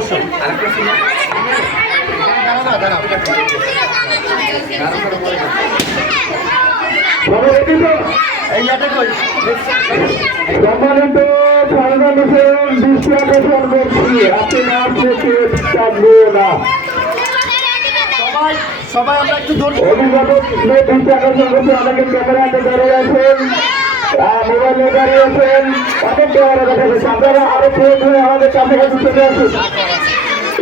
অবশ্যই সম্মানিত দৃষ্টি আকর্ষণ করছি, আপনি না থাকবো না। সবাই আমরা একটু অভিভাবক দৃষ্টি আকর্ষণ করছি, অনেকে ক্যামেরাতে দাঁড়িয়ে আছেন, মোবাইলে দাঁড়িয়ে আছেন, অনেক ক্যামেরা দেখা যাচ্ছে। আপনারা আরো প্রয়োগ হয়ে আমাদের কাছাকাছি চলে আসুন।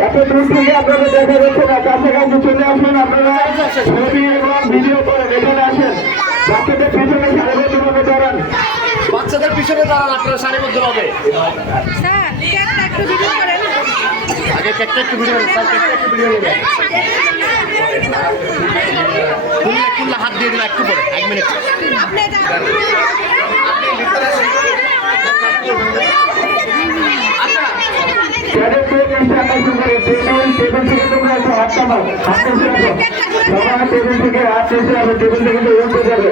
এত দূর থেকে আপনাদের দেখা যাচ্ছে না, কাছাকাছি চলে আসুন। আপনারা ছবি এবং ভিডিও করেন, এখানে আসেন। বাচ্চাদের পিছনে সারিবদ্ধভাবে দাঁড়ান, বাচ্চাদের পিছনে দাঁড়ান, আপনারা সারিবদ্ধভাবে। আগে কেকটা একটু ভিডিও নেবেন, কেকটা একটু ভিডিও নেবেন। খুললে হাত দিয়ে দিন একটু পরে, 1 মিনিট। টেবিল থেকে তোমরা একটু হাত কামাও, হাত সবাই টেবিল থেকে হাত দিতে হবে, টেবিল থেকে উল্টে যাবে,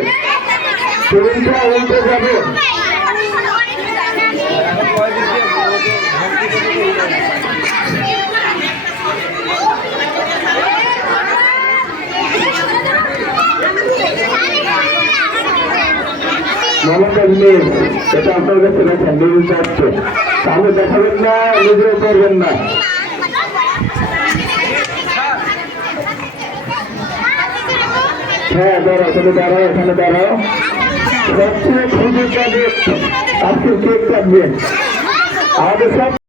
টেবিলটা উল্টে যাবে। এটা আপনার কাছে দেখেন, নিউজ আসছে, তাহলে দেখাবেন না, নিজেও করবেন না। হ্যাঁ দাঁড়াও, তুমি দাঁড়াও, এখানে দাঁড়াও। সবচেয়ে খুবই কাজে আজকে কেক কাটবেন আমাদের সব।